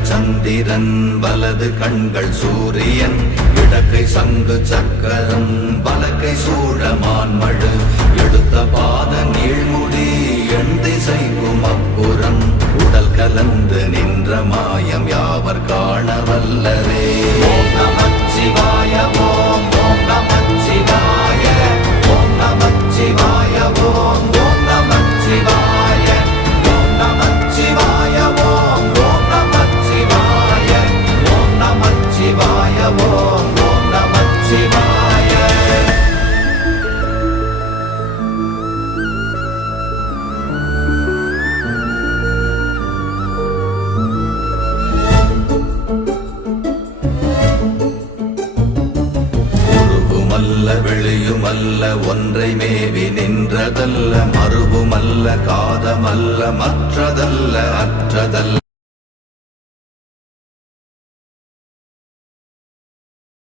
இடங்கள் சந்திரன் வலது கண்கள் சூரியன் இடக்கை சங்கு சக்கரம் வலக்கை சூழமான்மழு எடுத்த பாத நீழ்முடி எண் திசைக்கும் அப்புறம் உடல் கலந்து நின்ற மாயம் யாவர் காண வல்லரே. ஓம் நமச்சிவாய ஓம் ஓம் நமச்சிவாய ஓம் நமச்சிவாய ஓம் ஓம் நமச்சிவாய ஓம் நமச்சிவாய ஓம் ஓம் நமச்சிவாய ஓம் நமச்சிவாய ஓம் ஓம் நமச்சிவாய. வெளியுமல்ல ஒன்றை மேவி நின்றதல்ல மறுவுமல்ல காதமல்ல மற்றதல்ல அற்றதல்ல